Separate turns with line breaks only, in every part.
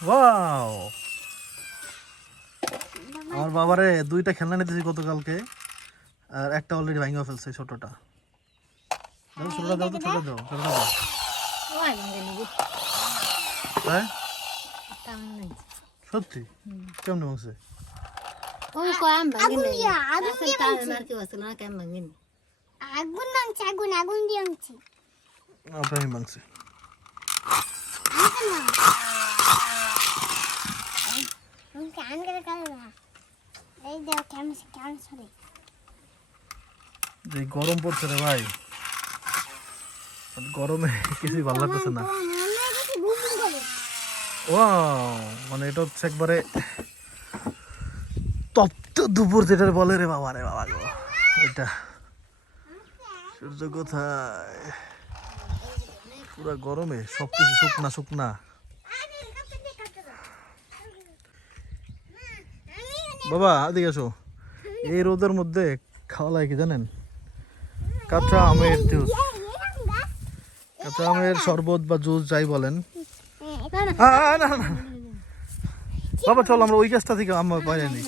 Wow আমার বাবারে দুইটা খেলনা নিতেছি গতকালকে আর একটা অলরেডি ভাঙিয়ে ফেলছে ছোটটা। দাও ছোটটা দাও তো ছোটটা দাও। ছোটটা দাও। হ্যাঁ? সত্যি? কেমন ভাঙছে?
ওই
আগুন দিয়া,
আসল না কেম ভাঙে নি
আগুন আগুন আগুন দিয়ে
ভাঙছে
আমি কান করে কাল না এই দেখ কেমন কেমন ছড়ে
যে গরম পড়ছে রে ভাই। গরমে কিছুই ভালো লাগতেছে না। ওয়াও মানে এটা হচ্ছে একবারে তপ্ত দুপুর যেটা বলে রে বাবা রে বাবা গো। ওইটা সূর্য কোথায়? পুরা গরমে সব কিছু শুকনা শুকনা। বাবা, এদিকে আসো এই রোদের মধ্যে খাওয়া লাগে জানেন? কাঁচা আমের জুস। কাঁচা আমের শরবত বা জুস যাই বলেন। না, না, না। বাবা চলো আমরা ওই গাছটা থেকে আম পাই নি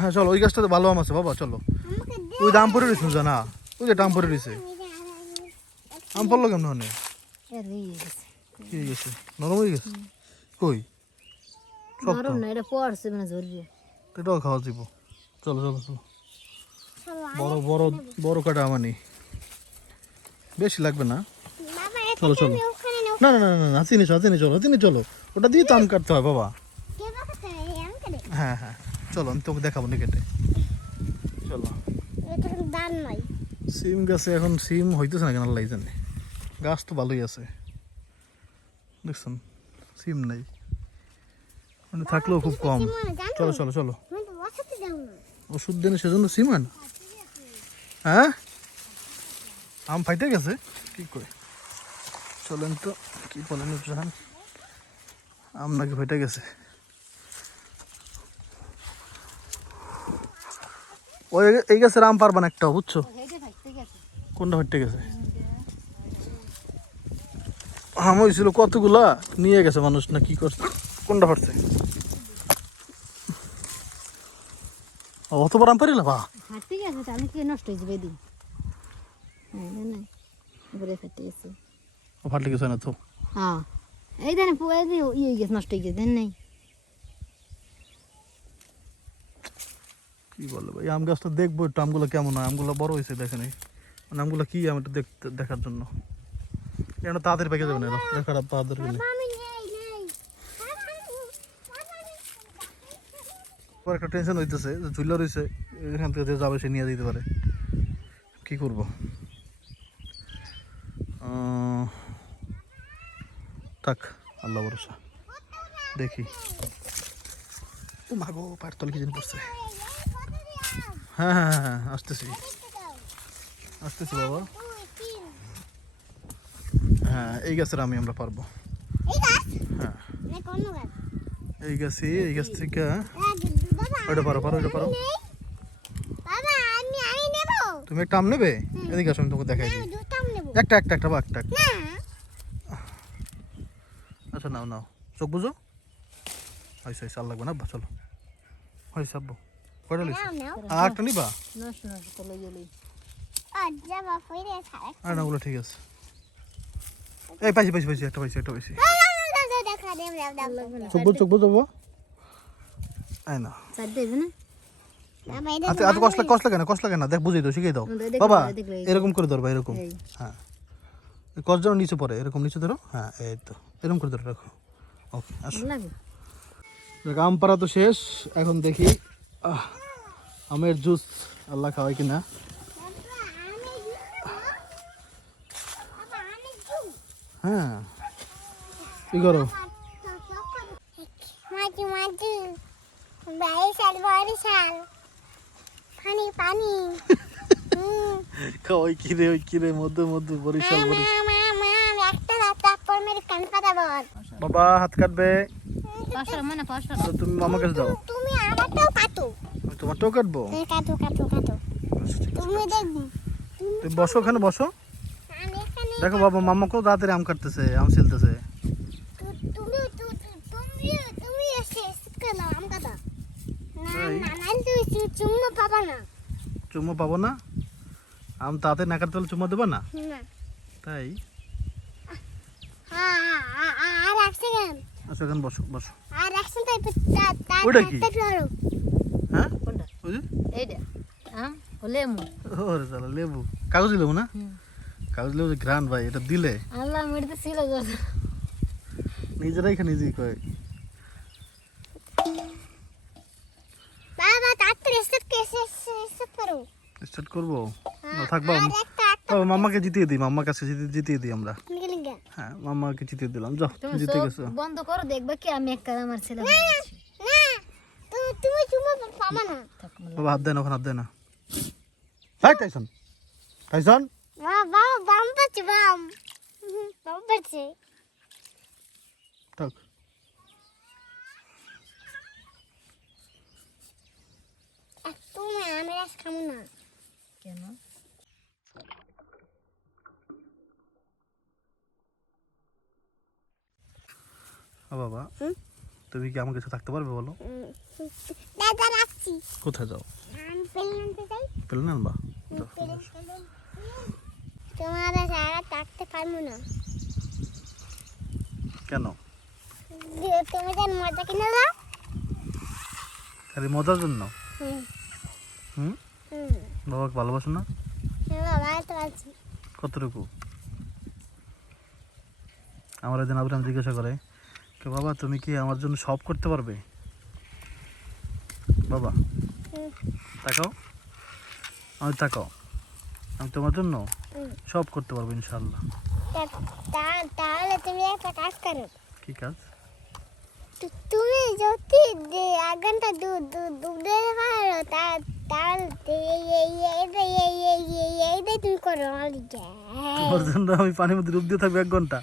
হ্যাঁ চলো ওই গাছটাতে ভালো আম আছে বাবা চলো। ওই দাম পরে রয়েছে জানা? ওই যে দাম পরে রয়েছে। আম পড়ল কেমন?
হয়ে
নরম গেছে? কই?
নরম না এটা পড়ছে মানে
এটাও খাওয়া দিব চলো চলো চলো। বড় বড় বড় কাটা আমানি বেশি লাগবে না। চলো চলো। না না না না না হাতি নিয়ে চলো হাতি নিয়ে চলো হাতি চলো। ওটা দিয়ে তো আম কাটতে হয় বাবা। হ্যাঁ? হ্যাঁ চলো আমি তোকে দেখাবো নি কেটে। চলো। সিম গাছে এখন সিম হইতেছে না কেন আল্লাহ জানে। গাছ তো ভালোই আছে। দেখছেন সিম নাই। মানে থাকলেও খুব কম। চলো চলো চলো। ওষুধ দেন সেজন্য সিম হয়? আম ফাইটে গেছে? কি করে চলেন তো, কি বলেন আম নাকি ফাইটে গেছে? ওই এই গাছের আম পারবা না একটাও বুঝছ?
গেছে
কোনটা ফাইটে গেছে? আম হয়েছিল কতগুলা? নিয়ে গেছে মানুষ না কি করছে? কোনটা ফাটছে? অতবার আম পারিলা বা
হাঁটতে গেছে তাহলে কি নষ্ট হয়ে যাবে হ্যাঁ না গেছে।
ও ফাটলে গেছে না তো?
হ্যাঁ এই দেন পুরো ইয়ে গেছে নষ্ট হয়ে গেছে দেন নাই।
কি বলে ভাই? আম গাছটা দেখব একটু আমগুলো কেমন হয়? আমগুলো বড় হয়েছে দেখেন। এই। মানে আমগুলো কি আম একটু দেখতে দেখার জন্য? কেন তাড়াতাড়ি পেকে যাবে না এরা। দেখার তাড়াতাড়ি নেই
আমি নেই নেই
পর একটা টেনশন হইতেছে যে ঝুলে রয়েছে এখান থেকে যে যাবে সে নিয়ে দিতে পারে। কি করব? থাক আল্লাহ ভরসা। দেখি। ও মাগো পায়ের তলে কি জানি পড়ছে। হ্যাঁ হ্যাঁ হ্যাঁ হ্যাঁ আসতেছি। আসতেছি বাবা। হ্যাঁ এই গাছের আমি আমরা পারব।
এই গাছ?
হ্যাঁ।
না কোন গাছ?
এই গাছে এই গাছ থেকে ওইটা পারো পারো ওইটা পারো।
বাবা আমি আমি নেব।
তুমি একটা আম নেবে? এদিকে আসো আমি তোমাকে দেখাই দিই। একটা একটা একটা বা একটা। আচ্ছা নাও নাও। চোখ বুঝো হয়েছে হয়েছে আর লাগবে না? চলো। হয়েছে আব্বু। কয়টা
নাও।
আর একটা নিবা?
আর
না ওগুলো ঠিক আছে। এই পাইছি পাইছি পাইছি একটা পাইছি একটা পাইছি।
দেব
লাগবে না।
চোখ বুঝ চোখ বুঝো না। কষ্ট কষ্ট লাগে না কষ্ট লাগে না দেখ বুঝিয়ে দাও শিখিয়ে দাও। বাবা এরকম করে ধরবা এরকম। হ্যাঁ। যেন নিচে পড়ে এরকম নিচে ধরো। হ্যাঁ এই তো এরকম করে ধরে রাখো। ওকে আসো। দেখ, আম পাড়া তো শেষ। এখন দেখি আমের জুস আল্লাহ খাওয়াই কিনা। হ্যাঁ। কি করো?
বরিশাল পানি পানি
খাওয়াই কিরে ওই কিরে মধ্যে মধ্যে বরিশাল বরিশাল। বাবা হাত কাটবে। তো তুমি মামার কাছে
তুমি আমারটাও কাটো।
আমি তোমারটাও কাটবো?
হ্যাঁ, কাটো কাটো কাটো।
আচ্ছা,
তুমি দেখবি।
তুমি বসো ওখানে বসো। দেখো বাবা মামাকেও তাড়াতাড়ি আম কাটতেছে আম ছিলতেছে
তু- তুমি তু- তু- তুমি না।
চুমো পাবো না? আম তাতে নাকার তলে চুমো দেবো না?
না।
তাই?
হ্যাঁ, আ- আ- আ- আর এক সেকেন্ড
আচ্ছা এখন বসো বসো।
আর এক সেকেন্ড তাই তাই
ওটা কি? হ্যাঁ?
কোনটা? এইটা। আম ও লেমু
ওরে সালা লেবু। কাগজ লেবু না? কাগজ লেবু ভাই এটা দিলে।
আল্লাহ মেডিতে ছিল
নিজেরাই খা নিজেই কয়
বাবা তাড়াতাড়ি স্টার্ট কে স্টার্ট করো
স্টার্ট করব? না থাকব।
একটা
মাম্মাকে জিতিয়ে দিই মাম্মার কাছে জিতিয়ে- জিতিয়ে দিই আমরা। হ্যাঁ মাম্মাকে জিতিয়ে দিলাম। যাও জিতে গেছো।
বন্ধ করো দেখবে কি আমি এক ছেলে হয়ে গেছি।
না তুমি তুমি চুমো পাবা না।
বাবা হাত দেয় না ওখানে হাত দেয় না। হাই টাইসন টাইসন
বাবা বাবা বাম পাচ্ছে বাম। বাম পাচ্ছে।
থাক।
আর তুমি আমি রাস খামো না।
কেন?
ও বাবা।
হুম?
তুমি কি আমার কাছে থাকতে পারবে বলো।
দাদা রাখছি।
কোথায় যাও?
আমি পেলে আনতে যাই।
পেলে না আনবা? যাও,
পেলে
নিয়ে আসো।
পেলে তোমার সারা থাকতে পারব না।
কেন?
যে তুমি যেন মজা কিনে দাও।
খালি মজার জন্য?
হুম।
হুম? বাবাকে ভালোবাসো না? কতটুকু? আমার একদিন আবরাম জিজ্ঞাসা করে কে বাবা তুমি কি আমার জন্য সব করতে পারবে? বাবা তাকাও। আমি তাকাও। আমি তোমার জন্য সব করতে পারব ইনশাল্লাহ
তাহলে তুমি একটা কাজ করো।
কি কাজ?
তুমি যদি এক ঘণ্টা দুধ দুধ দুধ পারো তা
তোমার জন্য আমি পানির মধ্যে ডুব দিয়ে থাকব এক ঘণ্টা।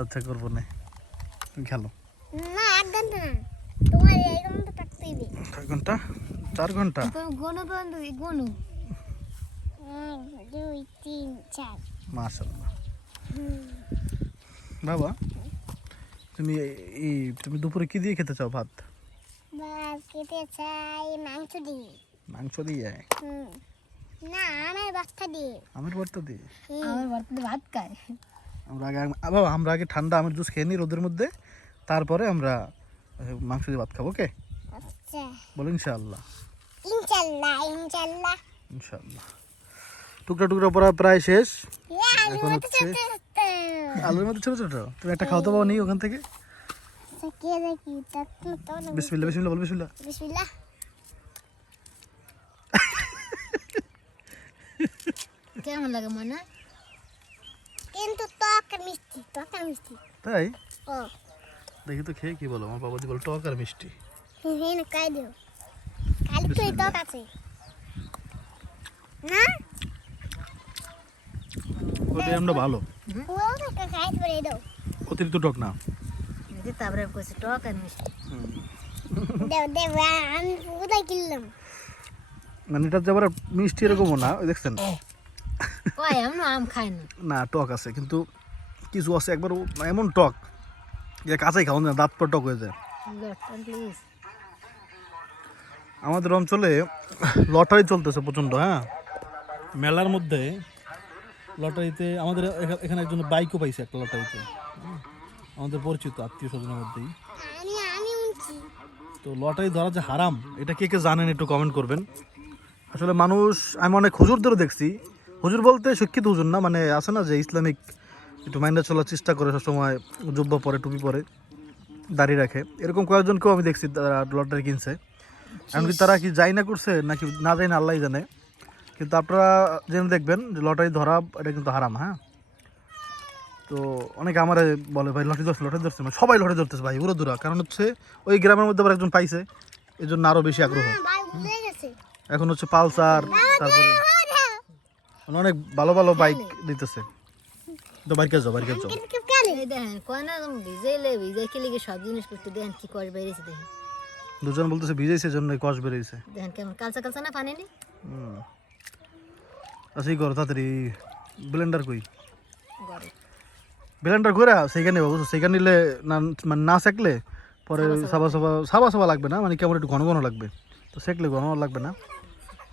আচ্ছা করব না। তুমি খেলো।
না এক ঘণ্টা না। তোমার এই ঘণ্টা থাকতেই হবে
কয় ঘণ্টা? চার ঘণ্টা?
তুমি গনু বন্ধু গনু
এক দুই তিন চার।
মাশাল্লাহ। বাবা তুমি এই তুমি দুপুরে কি দিয়ে খেতে চাও ভাত?
ভাত খেতে চাই মাংস দিয়ে।
মাংস দিয়ে
হুম। না আমার বাচ্চা দিয়ে।
আমের ভর্তা দিয়ে।
আমার বাড়িতে ভাত খায়।
আমরা আগে আ, বাবা আমরা আগে ঠান্ডা আমের জুস খেয়ে নিই রোদের মধ্যে তারপরে আমরা মাংস দিয়ে ভাত খাব ওকে?
আচ্ছা।
বলো ইনশাআল্লাহ।
ইনশাল্লাহ ইনশাল্লাহ
ইনশাআল্লাহ। টুকরা টুকরা পড়া প্রায় শেষ। এখন হচ্ছে-। আলুর মধ্যে ছোট ছোট? তুমি একটা খাওয়াতে পাবো নেই ওখান থেকে।
আচ্ছা, কে দেখি তা তো তো না
বিসমিল্লা বিসমিল্লা বল বিসমিল্লা
বিসমিল্লাহ।
কেমন লাগে মনে?
কিন্তু টক মিষ্টি টক মিষ্টি।
তাই?
ও।
দেখি তো খেয়ে কি বলো? আমার বাবা দি বল টক আর মিষ্টি।
হে না কাই দিও। খালি তো টক আছে। না?
ওটা আমরা ভালো।
ও তো খাই পরে দাও।
অতিরিক্ত টক না।
এদি তারপরে কইছে টক আর মিষ্টি।
দেও দেও আমি কোথায় কিনলাম?
মানে এটা যে মিষ্টি এরকমও না ওই দেখছেন?
আম খায় না।
না টক আছে কিন্তু কিছু আছে একবার এমন টক যে কাঁচাই খাওয়া না, দাঁত পর টক হয়ে যায়। আমাদের অঞ্চলে লটারি চলতেছে প্রচণ্ড হ্যাঁ? মেলার মধ্যে লটারিতে আমাদের এখা- এখানে একজন বাইকও পাইছে একটা লটারিতে। আমাদের পরিচিত আত্মীয় স্বজনের মধ্যেই। তো লটারি ধরা যে হারাম এটা কে কে জানেন একটু কমেন্ট করবেন। আসলে মানুষ আমি অনেক হুজুরদেরও দেখছি হুজুর বলতে শিক্ষিত হুজুর না মানে আছে না যে ইসলামিক একটু মাইন্ডে চলার চেষ্টা করে সবসময় জুব্বা পরে টুপি পরে দাঁড়িয়ে রাখে। এরকম কয়েকজনকেও আমি দেখছি তারা লটারি কিনছে। এমনকি তারা কি যাই না করছে নাকি না যাই না আল্লাহ জানে। কিন্তু আপনারা জেনে দেখবেন যে লটারি ধরা এটা কিন্তু হারাম হ্যাঁ? তো অনেকে আমার বলে ভাই লটারি ধরছে লটারি ধরছে। মানে সবাই লটারি ধরতেছে ভাই উড়ো দূরা কারণ হচ্ছে ওই গ্রামের মধ্যে আবার একজন পাইছে এই জন্য আরও বেশি আগ্রহ।
হ্যাঁ
এখন হচ্ছে পালসার তারপরে অনেক ভালো ভালো বাইক দিতেছে। তো বাইকে যাও বাইকে যাও।
কেন?
দেখেন কয় না তুমি ভিজাইলে ভিজাই কি সব জিনিস করতে দেখেন কি কষ বেরিয়েছে দেখেন।
দুজন বলতেছে ভিজেছে জন্য কষ বেরিয়েছে।
দেখেন কেমন কালচা কালচা না পানি নেই
আচ্ছা এই করো তাড়াতাড়ি। ব্লেন্ডার কই? ব্লেন্ডার করে সেইখানে বুঝছ? সেইখানে নিলে না মানে না সেকলে পরে সাবা সাবা সাবা সাবা লাগবে না মানে কেমন একটু ঘন ঘন লাগবে। তো সেকলে আর লাগবে না।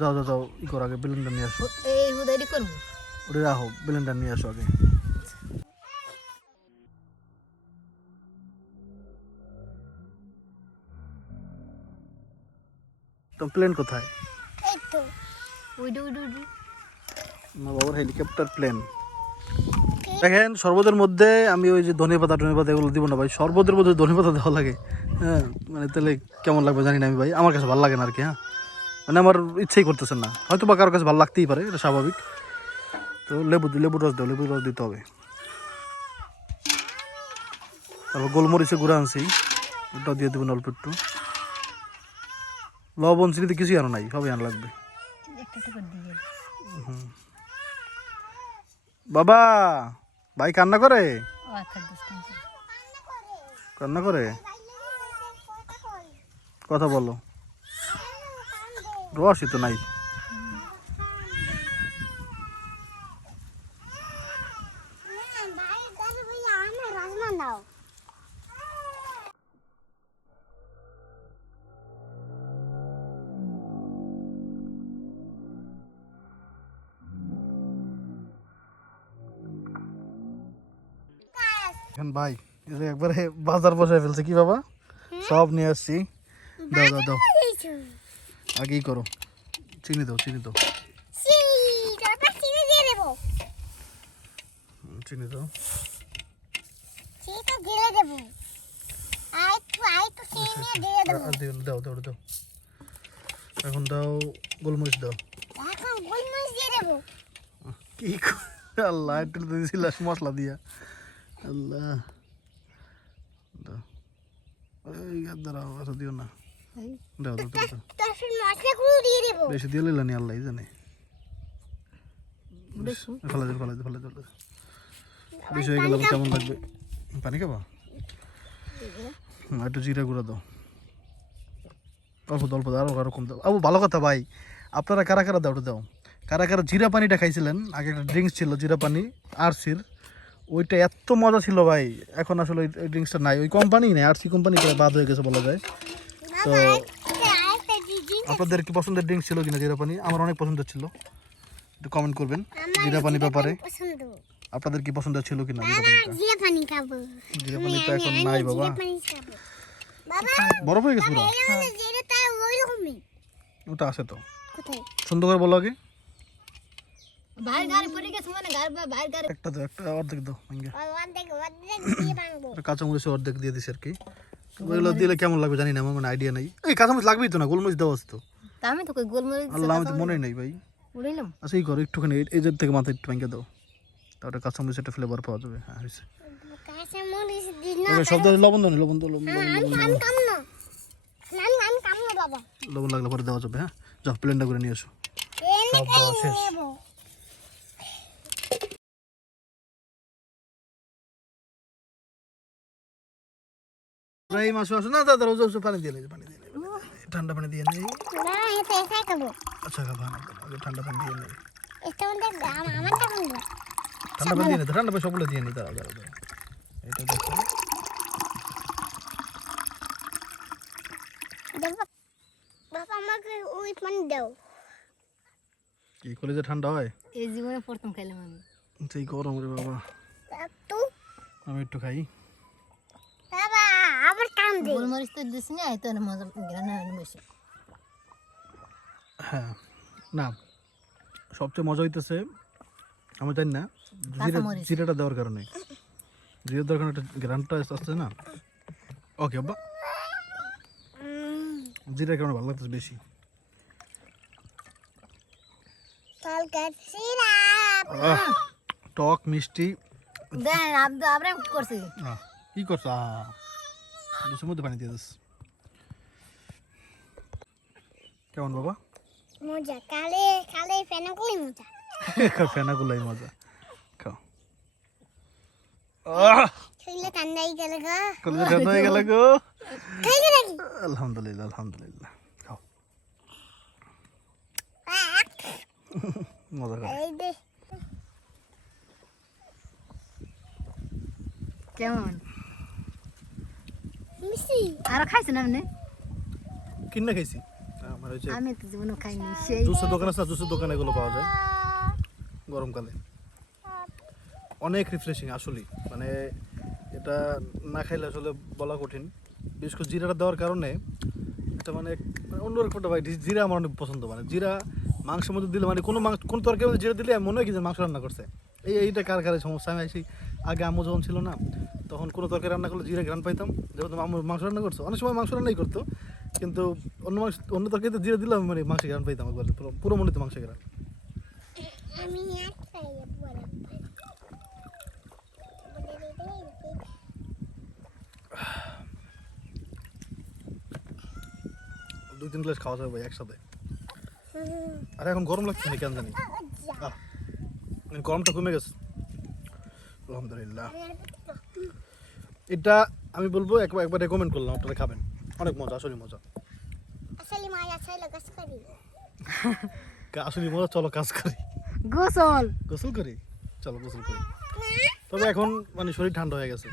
যাও যাও যাও ই করো আগে ব্লেন্ডার নিয়ে আসো।
এই হুদাইডি করব?
ওটা রাখো ব্লেন্ডার নিয়ে আসো আগে। তো প্লেন কোথায়?
এই তো।
উইডু উইডু উইডু।
না বাবার হেলিকপ্টার প্লেন দেখেন শরবতের মধ্যে আমি ওই যে ধনে পাতা টনে পাতা এগুলো দিব না ভাই। শরবতের মধ্যে ধনে পাতা দেওয়া লাগে। হ্যাঁ মানে তাহলে কেমন লাগবে জানি না আমি ভাই। আমার কাছে ভালো লাগে না আর কি হ্যাঁ। মানে আমার ইচ্ছেই করতেছে না। হয়তো বা কারোর কাছে ভালো লাগতেই পারে, এটা স্বাভাবিক। তো লেবু লেবুর রস দাও লেবু রস দিতে হবে। তারপর গোলমরিচে গুঁড়া আনছি ওটাও দিয়ে দেবেন অল্প একটু। লবণ, চিনিতে কিছুই আনো নাই, সবই আনা লাগবে।
করে
বাবা, ভাই কান্না করে? কান্না করে? কথা বলো। রসই তো নাই
আমার রাজমা দাও
এখন ভাই এই যে একবারে বাজার বসায় ফেলছে কি বাবা সব নিয়ে আসছি দাও দাও দাও আগেই করো। চিনি দাও চিনি দাও।
চিনি
দাও।
দেবো আর
দিও দাও দাও। এখন দাও গোলমরিচ দাও।
এখন গোলমরিচ দিয়ে দেবো
কি আল্লাহ একটু দিয়েছিল মশলা দিয়া। আল্লাহ। দাও। এই দাঁড়াও আর দিও না। দাও দাও দাও
দিয়ে দেবো।
বেশি দিয়ে লানি আল্লাহ জানে।
বেশি
ফেলা যাবে ফেলা যাবে ফেলা যাবে। বেশি হয়ে গেলে কেমন লাগবে? পানি খাবা? একটু জিরা গুঁড়া দাও। অল্প অল্প দাও কম দাও। আবু ভালো কথা ভাই। আপনারা কারা কারা দাও দাও। কারা কারা জিরা পানিটা খাইছিলেন? আগে একটা ড্রিঙ্কস ছিল জিরা পানি আরসির। ওইটা এত মজা ছিল ভাই। এখন আসলে ওই ড্রিঙ্কসটা নাই। ওই কোম্পানি নেই আরসি কোম্পানি বাদ হয়ে গেছে বলা যায়। তো আপনাদের কি পছন্দের ড্রিঙ্কস ছিল কিনা জিরা পানি? আমার অনেক পছন্দের ছিল। একটু কমেন্ট করবেন জিরা পানি ব্যাপারে। আপনাদের কি পছন্দ ছিল কিনা জিরা
পানি খাব।
জিরা পানি তো এখন নাই বাবা। বরফ হয়ে গেছে পুরো?
রকমই
ওটা আছে তো। সুন্দর করে বলো আগে।
মানে
একটা দাও একটা অর্ধেক দাও কাঁচামরিচ অর্ধেক দিয়ে দিছি আর কি। ওইগুলো দিলে কেমন লাগবে জানি না আমার মানে আইডিয়া নাই। এই কাঁচামরিচ লাগবেই তো না গোলমরিচ দেওয়া আছে তো।
আমি তো কই গোলমরিচ
আল্লাহ আমি তো মনেই নাই ভাই।
উড়াইলাম।
আচ্ছা এই করো একটুখানি এই- যে থেকে মাথা একটু ভাঙ্গা দাও। তাহলে কাঁচামরিচ একটা ফ্লেভার পাওয়া যাবে। হ্যাঁ হয়েছে। শব্দ লবণ দাও লবণ দাও লবণ
কাম না। বাবা।
লবণ লাগলে পরে দেওয়া যাবে হ্যাঁ? যাও প্লেনটা করে নিয়ে এসো। সব দেওয়া শেষ। এই মাসে আসো না দাদা রোজ পানি দিয়ে পানি দিয়ে ঠান্ডা পানি দিয়ে নেই।
না এটা এসে খাব।
আচ্ছা খাবা আগে ঠান্ডা পানি দিয়ে ঠান্ডা পানি দিয়ে নেই ঠান্ডা পানি সবগুলো দিয়ে দাঁড়াও দাঁড়াও এটা দেখো।
বাবা বাবা আমাকে ওই পানি দাও।
কি ঠান্ডা হয়?
এই জীবনে প্রথম খাইলাম আমি।
সেই গরম রে বাবা।
একটু
আমি একটু খাই।
আবার কাম দে
গোলমরিচ তো দিস না এই তো না মজা গ্রানা বেশি
হ্যাঁ না সবচেয়ে মজা হইতেছে আমি জানি না। জিরাটা দেওয়ার কারণে। জিরা দেওয়ার কারণে একটা গ্রানটা আসছে না? ওকে আব্বা। জিরার কারণে ভালো লাগতেছে বেশি। টক মিষ্টি।
দেন আব্দু করছি।
কি করছ? আহ, দুশোর মধ্যে পানি দিয়ে দিস। কেমন বাবা?
মজা। কালে কালে ফেনা কই মজা।
ফেনাগুলাই মজা। খাও। আহ!
শরীরে ঠান্ডাই গেল গো।
কলেজে ঠান্ডা হয়ে গেল গো। আলহামদুলিল্লাহ আলহামদুলিল্লাহ। খাও। মজা করে।
কেমন? আরও খাইছেন আপনি
কিনে খাইছি। আমার হয়েছে
আমি তো জীবনও খাইনি সেই
জুসের দোকান আছে জুসের দোকানে এগুলো পাওয়া যায়। গরমকালে। অনেক রিফ্রেশিং আসলেই। মানে এটা না খাইলে আসলে বলা কঠিন। বিশেষ করে জিরাটা দেওয়ার কারণে এটা মানে মানে অন্যরকম একটা ভাই জিরা আমার অনেক পছন্দ মানে জিরা মাংসের মধ্যে দিলে মানে কোনো মাংস কোনো তরকারি মধ্যে জিরা দিলে মনে হয় কি যে মাংস রান্না করছে। এই এইটা কার কারে সমস্যা? আমি আসি আগে আম্মু যখন ছিল না তখন কোনো তরকারি রান্না করলে জিরা গ্রান পাইতাম। যেহেতু মাংস রান্না করতো অনেক সময় মাংস রান্নাই করতো কিন্তু অন্য মাংস অন্য তরকারিতে জিরা দিলাম মানে মাংস গ্রান পাইতাম একবার পুরো পুরো মনে তো মাংস
বড়
দুই তিন গ্লাস খাওয়া যাবে ভাই একসাথে। আর এখন গরম লাগছে না কেন জানি। গরমটা কমে গেছে। আলহামদুলিল্লাহ। এটা আমি বলব একবার একবার রেকমেন্ড করলাম আপনারা খাবেন। অনেক মজা আসলে মজা। আসলে মজা চলো কাজ করি।
গোসল।
গোসল করি? চলো গোসল করি। তবে এখন মানে শরীর ঠান্ডা হয়ে গেছে।